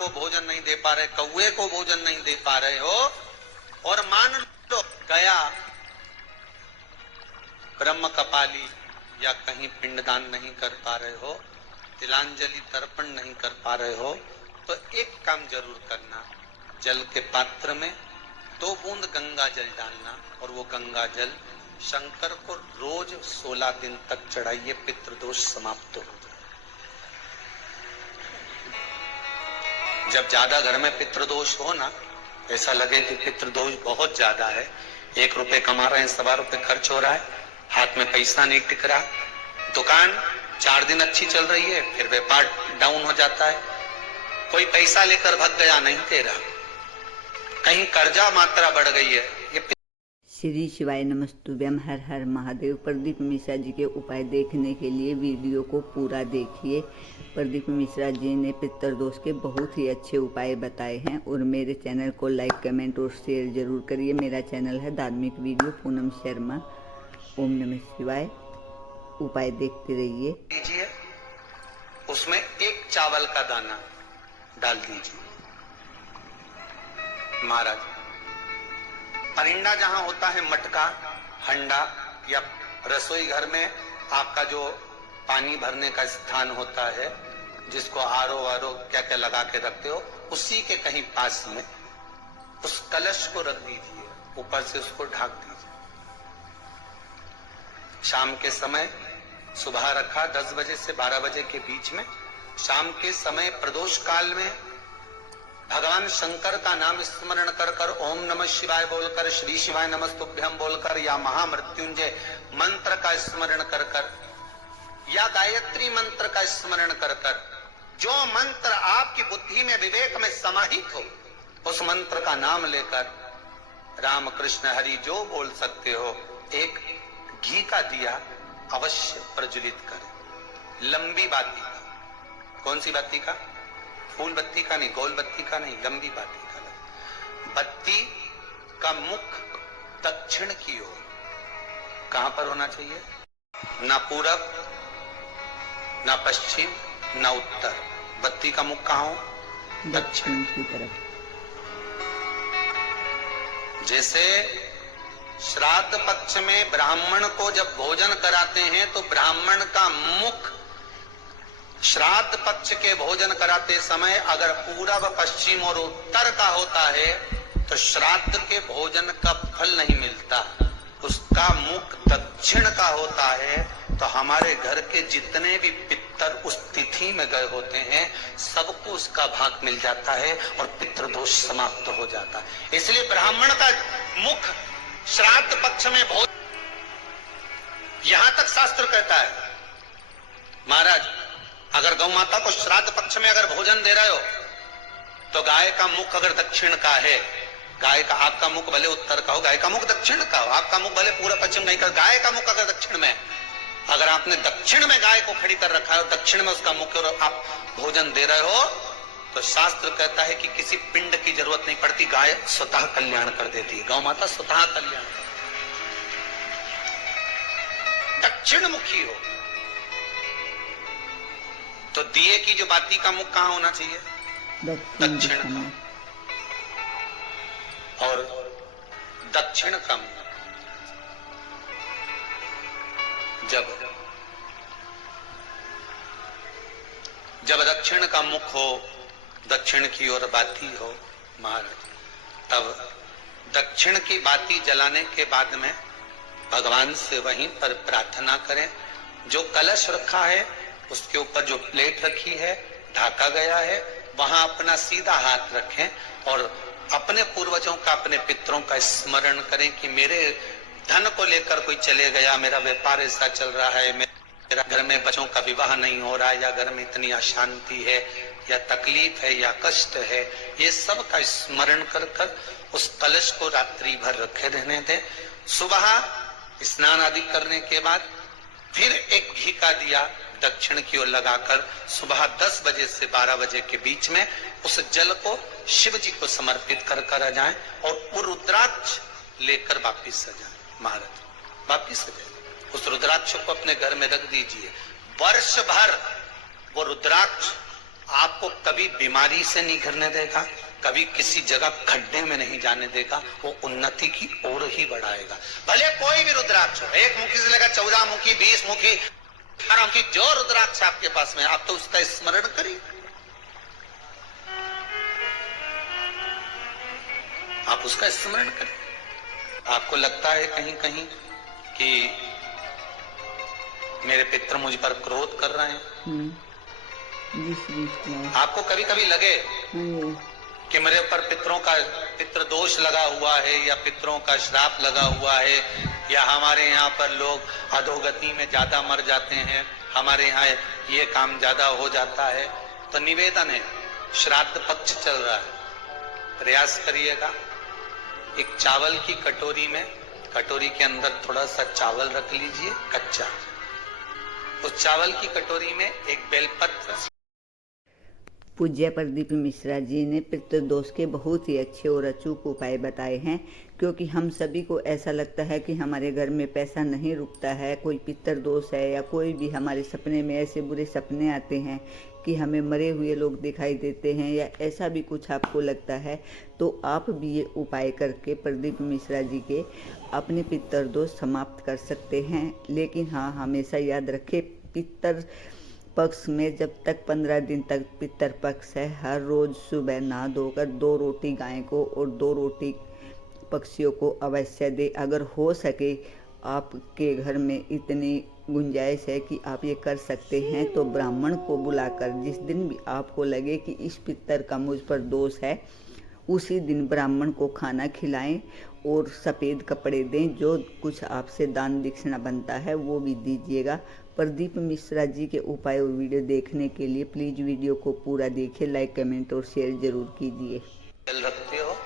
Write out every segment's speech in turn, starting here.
को भोजन नहीं दे पा रहे, कौवे को भोजन नहीं दे पा रहे हो, और मान लो गया ब्रह्म कपाली या कहीं पिंडदान नहीं कर पा रहे हो, तिलांजलि तर्पण नहीं कर पा रहे हो, तो एक काम जरूर करना, जल के पात्र में 2 बूंद गंगा जल डालना और वो गंगा जल शंकर को रोज 16 दिन तक चढ़ाइए, पितृदोष समाप्त हो जाए। जब ज्यादा घर में पितृदोष हो ना, ऐसा लगे कि पितृदोष बहुत ज्यादा है, 1 रुपए कमा रहे हैं, 1.25 रुपए खर्च हो रहा है, हाथ में पैसा नहीं टिक रहा, दुकान 4 दिन अच्छी चल रही है, फिर व्यापार डाउन हो जाता है, कोई पैसा लेकर भाग गया नहीं दे रहा, कहीं कर्जा मात्रा बढ़ गई है, ये श्री शिवाय नमस्तुभ्यम। हर हर महादेव। प्रदीप मिश्रा जी के उपाय देखने के लिए वीडियो को पूरा देखिए। प्रदीप मिश्रा जी ने पितृदोष के बहुत ही अच्छे उपाय बताए हैं और मेरे चैनल को लाइक कमेंट और शेयर जरूर करिए। मेरा चैनल है धार्मिक वीडियो पूनम शर्मा। ओम नमः शिवाय। उपाय देखते रहिए। दीजिए, उसमें 1 चावल का दाना डाल दीजिए। महाराज, परिंदा जहां होता है, मटका, हंडा या रसोई घर में आपका जो पानी भरने का स्थान होता है, जिसको आरो क्या क्या लगा के रखते हो, उसी के कहीं पास में उस कलश को रख दीजिए, ऊपर से उसको ढक दीजिए। शाम के समय, सुबह रखा 10 बजे से 12 बजे के बीच में, शाम के समय प्रदोष काल में भगवान शंकर का नाम स्मरण कर कर, ओम नमः शिवाय बोलकर, श्री शिवाय नमस्तुभ्यम बोलकर, या महामृत्युंजय मंत्र का स्मरण कर कर, या गायत्री मंत्र का स्मरण कर कर, जो मंत्र आपकी बुद्धि में, विवेक में समाहित हो, उस मंत्र का नाम लेकर राम कृष्ण हरि जो बोल सकते हो, एक घी का दिया अवश्य प्रज्वलित करें, लंबी बाती का। कौन सी बाती का? फूल बत्ती का नहीं, गोल बत्ती का नहीं, लंबी बाती का। बत्ती का मुख दक्षिण की ओर, कहां पर होना चाहिए? ना पूरब, ना पश्चिम, ना उत्तर। बत्ती का मुख कहां हो? दक्षिण की तरफ। जैसे श्राद्ध पक्ष में ब्राह्मण को जब भोजन कराते हैं तो ब्राह्मण का मुख श्राद्ध पक्ष के भोजन कराते समय अगर पूरब, पश्चिम और उत्तर का होता है तो श्राद्ध के भोजन का फल नहीं मिलता। उसका मुख दक्षिण का होता है तो हमारे घर के जितने भी पितर उस तिथि में गए होते हैं, सबको उसका भाग मिल जाता है और पितृदोष समाप्त हो जाता है। इसलिए ब्राह्मण का मुख श्राद्ध पक्ष में भोजन, यहां तक शास्त्र कहता है, महाराज अगर गौ माता को श्राद्ध पक्ष में अगर भोजन दे रहे हो तो गाय का मुख अगर दक्षिण का है, गाय का, आपका मुख भले उत्तर का हो, गाय का मुख दक्षिण का हो, आपका मुख भले पूरा पश्चिम नहीं कर, गाय का मुख अगर दक्षिण में, अगर आपने दक्षिण में गाय को खड़ी कर रखा है और दक्षिण में उसका मुख और आप भोजन दे रहे हो, तो शास्त्र कहता है कि किसी पिंड की जरूरत नहीं पड़ती, गाय स्वतः कल्याण कर देती है, गौ माता स्वतः कल्याण। दक्षिण मुखी हो तो दिए की जो बाती का मुख कहां होना चाहिए? दक्षिण का। और दक्षिण का मुख जब दक्षिण का मुख हो, दक्षिण की ओर बाती हो महाराज, तब दक्षिण की बाती जलाने के बाद में भगवान से वहीं पर प्रार्थना करें। जो कलश रखा है उसके ऊपर जो प्लेट रखी है, ढका गया है, वहां अपना सीधा हाथ रखें और अपने पूर्वजों का, अपने पितरों का स्मरण करें कि मेरे धन को लेकर कोई चले गया, मेरा व्यापार ऐसा चल रहा है, मेरा घर में बच्चों का विवाह नहीं हो रहा है, या घर में इतनी अशांति है, या तकलीफ है, या कष्ट है, ये सब का स्मरण कर कर उस कलश को रात्रि भर रखे रहने दें। सुबह स्नान आदि करने के बाद फिर एक घी का दिया दक्षिण की ओर लगाकर सुबह 10 बजे से 12 बजे के बीच में उस जल को शिव जी को समर्पित कर कर आ जाएं और वो रुद्राक्ष लेकर वापिस आ जाएं। महाराज वापिस आ जाए, उस रुद्राक्ष को अपने घर में रख दीजिए। वर्ष भर वो रुद्राक्ष आपको कभी बीमारी से नहीं घिरने देगा, कभी किसी जगह खड्डे में नहीं जाने देगा, वो उन्नति की ओर ही बढ़ाएगा। भले कोई भी रुद्राक्ष हो, 1 मुखी से लेकर 14 मुखी, 20 मुखी, 18 मुखी, जो रुद्राक्ष आपके पास में, आप तो उसका स्मरण करिए। आप उसका स्मरण करें। आपको लगता है कहीं कहीं कि मेरे पितर मुझ पर क्रोध कर रहे हैं, आपको कभी कभी लगे कि मेरे ऊपर पितरों का पितृ दोष लगा हुआ है, या पितरों का श्राप लगा हुआ है, या हमारे यहाँ पर लोग अधोगति में ज्यादा मर जाते हैं, हमारे यहाँ ये काम ज्यादा हो जाता है, तो निवेदन है, श्राद्ध पक्ष चल रहा है, प्रयास करिएगा। एक चावल की कटोरी में, कटोरी के अंदर थोड़ा सा चावल रख लीजिए कच्चा, उस चावल की कटोरी में एक बेलपत्र। पूज्य प्रदीप मिश्रा जी ने पितृदोष के बहुत ही अच्छे और अचूक उपाय बताए हैं, क्योंकि हम सभी को ऐसा लगता है कि हमारे घर में पैसा नहीं रुकता है, कोई पितृदोष है, या कोई भी हमारे सपने में ऐसे बुरे सपने आते हैं कि हमें मरे हुए लोग दिखाई देते हैं, या ऐसा भी कुछ आपको लगता है, तो आप भी ये उपाय करके प्रदीप मिश्रा जी के अपने पितृदोष समाप्त कर सकते हैं। लेकिन हाँ, हमेशा याद रखें, पितर पक्ष में जब तक 15 दिन तक पितर पक्ष है, हर रोज़ सुबह नहा धोकर 2 रोटी गाय को और 2 रोटी पक्षियों को अवश्य दे। अगर हो सके, आपके घर में इतनी गुंजाइश है कि आप ये कर सकते हैं, तो ब्राह्मण को बुलाकर जिस दिन भी आपको लगे कि इस पितर का मुझ पर दोष है, उसी दिन ब्राह्मण को खाना खिलाएं और सफ़ेद कपड़े दें। जो कुछ आपसे दान दक्षिणा बनता है वो भी दीजिएगा। प्रदीप मिश्रा जी के उपाय और वीडियो देखने के लिए प्लीज़ वीडियो को पूरा देखिए, लाइक कमेंट और शेयर जरूर कीजिए। जल रखते हो,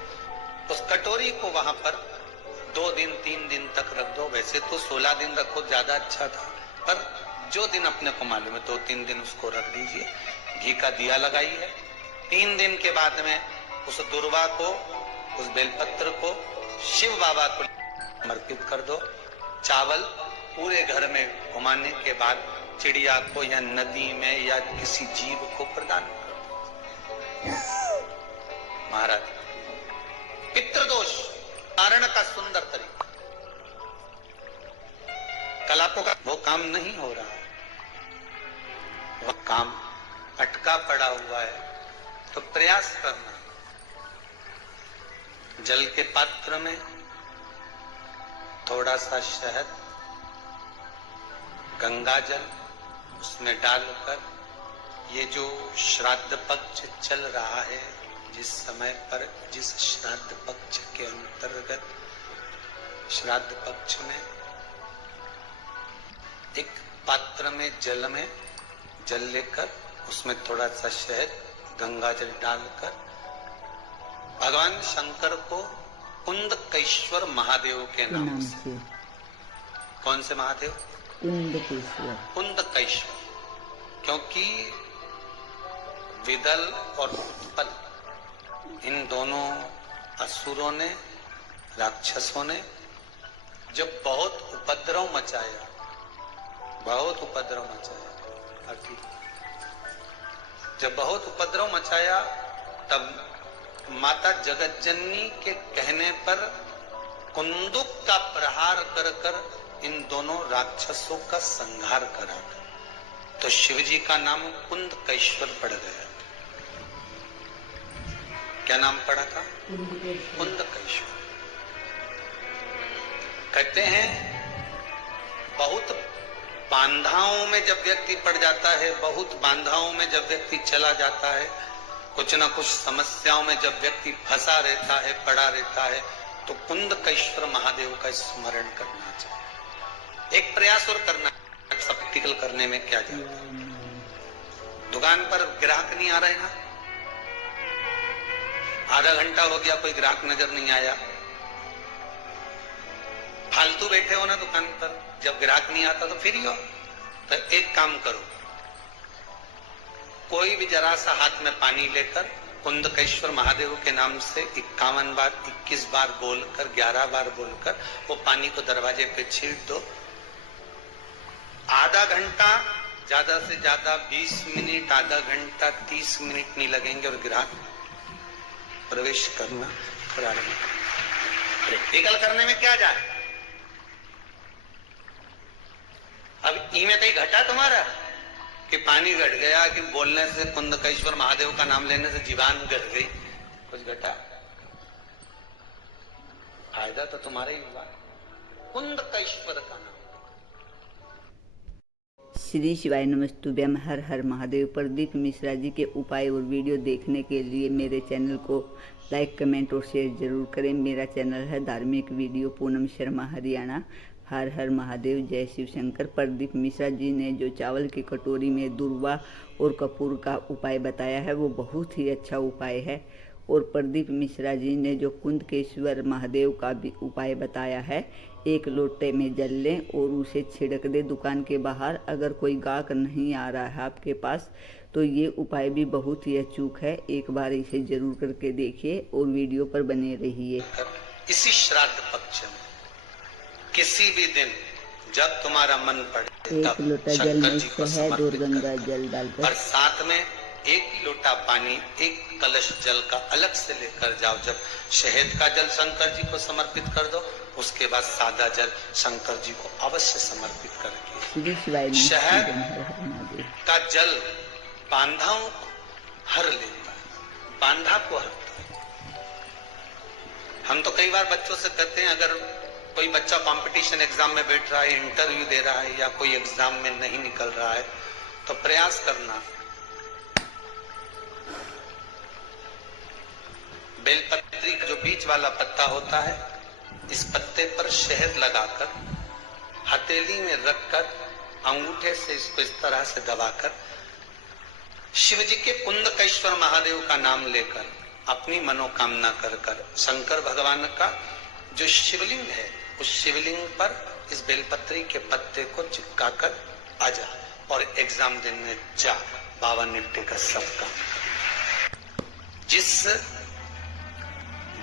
उस कटोरी को वहां पर 2 दिन 3 दिन तक रख दो। वैसे तो 16 दिन रखो, ज्यादा अच्छा था, पर जो दिन अपने को मालूम है 2-3 दिन उसको रख दीजिए। घी का दिया लगाइए। 3 दिन के बाद में उस दुर्वा को, उस बेलपत्र को शिव बाबा को समर्पित कर दो। चावल पूरे घर में घुमाने के बाद चिड़िया को या नदी में या किसी जीव को प्रदान कर दो। महाराज, पितृदोष कारण का सुंदर तरीका। कलापों का वो काम नहीं हो रहा, वह काम अटका पड़ा हुआ है, तो प्रयास करना। जल के पात्र में थोड़ा सा शहद, गंगा जल, उसमें डालकर ये जो श्राद्ध पक्ष चल रहा है, जिस समय पर, जिस श्राद्ध पक्ष के अंतर्गत, श्राद्ध पक्ष में एक पात्र में जल लेकर उसमें थोड़ा सा शहद, गंगा जल डालकर भगवान शंकर को कुंदकेश्वर महादेव के नाम से। कौन से महादेव? कुंदकेश्वर। कुंदकेश्वर, क्योंकि विदल और उत्पल, इन दोनों असुरों ने, राक्षसों ने जब बहुत उपद्रव मचाया, जब बहुत उपद्रव मचाया, तब माता जगतजननी के कहने पर कुंदुक का प्रहार कर कर इन दोनों राक्षसों का संहार करा, तो शिव जी का नाम कुंदकेश्वर पड़ गया। क्या नाम पड़ा था? कुंदकेश्वर। कहते हैं बहुत बांधाओं में जब व्यक्ति पड़ जाता है, बहुत बांधाओं में जब व्यक्ति चला जाता है, कुछ ना कुछ समस्याओं में जब व्यक्ति फंसा रहता है, पड़ा रहता है, तो कुंदकेश्वर महादेव का स्मरण करना चाहिए। एक प्रयास और करना, प्रैक्टिकल करने में क्या जाता है। दुकान पर ग्राहक नहीं आ रहे ना, आधा घंटा हो गया, कोई ग्राहक नजर नहीं आया, फालतू बैठे हो ना दुकान पर, जब ग्राहक नहीं आता तो फिर ही हो। तो एक काम करो, कोई भी जरा सा हाथ में पानी लेकर कुंदकेश्वर महादेव के नाम से 51 बार, 21 बार बोलकर, 11 बार बोलकर वो पानी को दरवाजे पे छीट दो। आधा घंटा ज्यादा से ज्यादा 20 मिनट, आधा घंटा, 30 मिनट नहीं लगेंगे और ग्राहक प्रवेश करना प्रारंभ। प्रैक्टिकल करने में क्या जाए? अब ई में कहीं घटा तुम्हारा कि पानी घट गया, कि बोलने से कुंदकेश्वर महादेव का नाम लेने से जीवान घट गई, कुछ घटा? फायदा तो तुम्हारा ही हुआ, कुंदकेश्वर का नाम। श्री शिवाय नमस्तुभ्यम। हर हर महादेव। प्रदीप मिश्रा जी के उपाय और वीडियो देखने के लिए मेरे चैनल को लाइक, कमेंट और शेयर जरूर करें। मेरा चैनल है धार्मिक वीडियो पूनम शर्मा हरियाणा। हर हर महादेव, जय शिव शंकर। प्रदीप मिश्रा जी ने जो चावल की कटोरी में दूर्वा और कपूर का उपाय बताया है वो बहुत ही अच्छा उपाय है। और प्रदीप मिश्रा जी ने जो कुंदकेश्वर महादेव का भी उपाय बताया है, एक लोटे में जल लें और उसे छिड़क दे दुकान के बाहर। अगर कोई गाहक नहीं आ रहा है आपके पास तो ये उपाय भी बहुत ही अचूक है। एक बार इसे जरूर करके देखिए और वीडियो पर बने रहिए। इसी श्राद्ध पक्ष में किसी भी दिन जब तुम्हारा मन पड़े एक लोटा जल में शहद और गंगा जल डालकर, और साथ में एक लोटा पानी, एक कलश जल का अलग से लेकर जाओ। जब शहद का जल शंकर जी को समर्पित कर दो, उसके बाद सादा जल शंकर जी को अवश्य समर्पित करके। शहद का जल बांधाओं को हर लेता है, बांधा को हरता है। हम तो कई बार बच्चों से कहते हैं, अगर कोई बच्चा कंपटीशन एग्जाम में बैठ रहा है, इंटरव्यू दे रहा है या कोई एग्जाम में नहीं निकल रहा है, तो प्रयास करना बेलपत्री का जो बीच वाला पत्ता होता है, इस पत्ते पर शहद लगाकर हथेली में रखकर अंगूठे से इसको इस तरह से दबाकर शिव जी के कुंदकेश्वर महादेव का नाम लेकर अपनी मनोकामना कर कर शंकर भगवान का जो शिवलिंग है उस शिवलिंग पर इस बेलपत्री के पत्ते को चिपका कर आ जा और एग्जाम देने जा। बाबा निपटे का सबका। जिस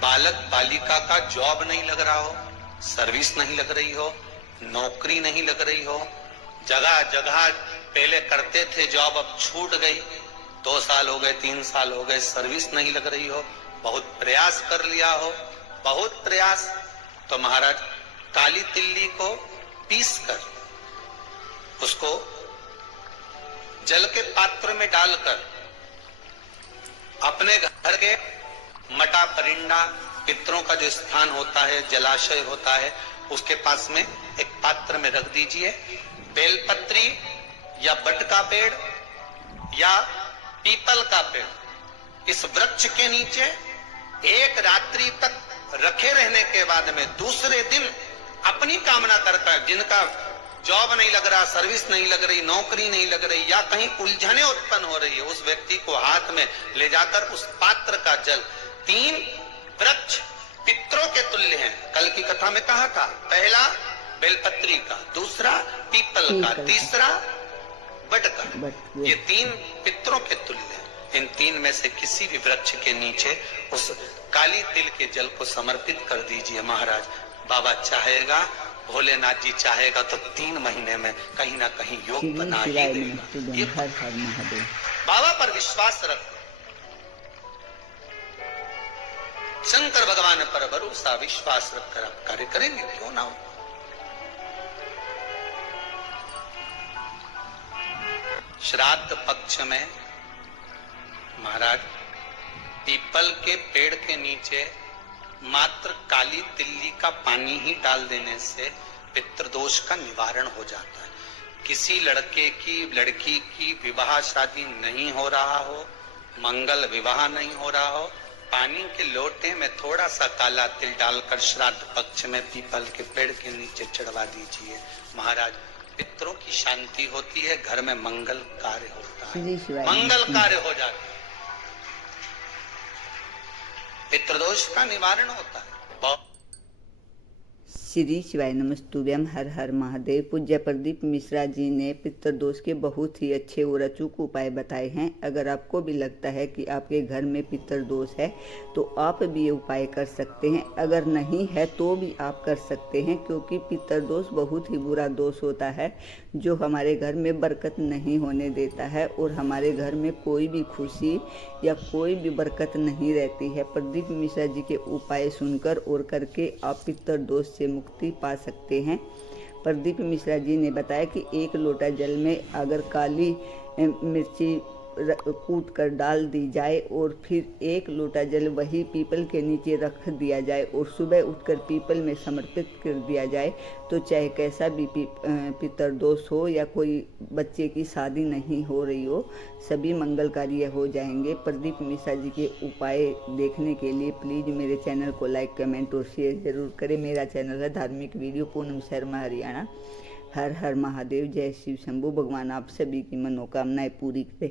बालक बालिका का जॉब नहीं लग रहा हो, सर्विस नहीं लग रही हो, नौकरी नहीं लग रही हो, जगह जगह पहले करते थे जॉब अब छूट गई, 2 साल हो गए, 3 साल हो गए, सर्विस नहीं लग रही हो, बहुत प्रयास कर लिया हो, बहुत प्रयास, तो महाराज काली तिल्ली को पीस कर उसको जल के पात्र में डालकर अपने घर के मटा परिंडा पितरों का जो स्थान होता है, जलाशय होता है, उसके पास में एक पात्र में रख दीजिए। बेलपत्री या बट का पेड़ या पीपल का पेड़, इस वृक्ष के नीचे एक रात्रि तक रखे रहने के बाद में दूसरे दिन अपनी कामना करता है, जिनका जॉब नहीं लग रहा, सर्विस नहीं लग रही, नौकरी नहीं लग रही या कहीं उलझने उत्पन्न हो रही है, उस व्यक्ति को हाथ में ले जाकर उस पात्र का जल 3 वृक्ष पितरों के तुल्य हैं। कल की कथा में कहा था, पहला बेलपत्री का, दूसरा पीपल का, तीसरा बट का, ये 3 पितरों के तुल्य हैं। इन 3 में से किसी भी वृक्ष के नीचे उस काली तिल के जल को समर्पित कर दीजिए। महाराज बाबा चाहेगा, भोलेनाथ जी चाहेगा तो 3 महीने में कहीं ना कहीं योग बना ही देगा। ये बाबा पर विश्वास रखो, शंकर भगवान पर भरोसा विश्वास रखकर आप कार्य करेंगे, क्यों ना हो। श्राद्ध पक्ष में महाराज पीपल के पेड़ के नीचे मात्र काली तिल्ली का पानी ही डाल देने से पितृदोष का निवारण हो जाता है। किसी लड़के की लड़की की विवाह शादी नहीं हो रहा हो, मंगल विवाह नहीं हो रहा हो, पानी के लोटे में थोड़ा सा काला तिल डालकर श्राद्ध पक्ष में पीपल के पेड़ के नीचे चढ़वा दीजिए। महाराज पितरों की शांति होती है, घर में मंगल कार्य होता है, मंगल कार्य हो जाता है, पितृदोष का निवारण होता है। श्री शिवाय नमस्तुभ्यम। हर हर महादेव। पूज्य प्रदीप मिश्रा जी ने पितृदोष के बहुत ही अच्छे और अचूक उपाय बताए हैं। अगर आपको भी लगता है कि आपके घर में पितृदोष है तो आप भी ये उपाय कर सकते हैं। अगर नहीं है तो भी आप कर सकते हैं, क्योंकि पितृदोष बहुत ही बुरा दोष होता है जो हमारे घर में बरकत नहीं होने देता है और हमारे घर में कोई भी खुशी या कोई भी बरकत नहीं रहती है। प्रदीप मिश्रा जी के उपाय सुनकर और करके आप पितर दोष से मुक्ति पा सकते हैं। प्रदीप मिश्रा जी ने बताया कि 1 लोटा जल में अगर काली मिर्ची कूट कर डाल दी जाए और फिर 1 लोटा जल वही पीपल के नीचे रख दिया जाए और सुबह उठकर पीपल में समर्पित कर दिया जाए, तो चाहे कैसा भी पितर दोष हो या कोई बच्चे की शादी नहीं हो रही हो, सभी मंगल कार्य हो जाएंगे। प्रदीप मिश्रा जी के उपाय देखने के लिए प्लीज़ मेरे चैनल को लाइक, कमेंट और शेयर ज़रूर करें। मेरा चैनल है धार्मिक वीडियो पूनम शर्मा हरियाणा। हर हर महादेव, जय शिव शंभू। भगवान आप सभी की मनोकामनाएं पूरी करें।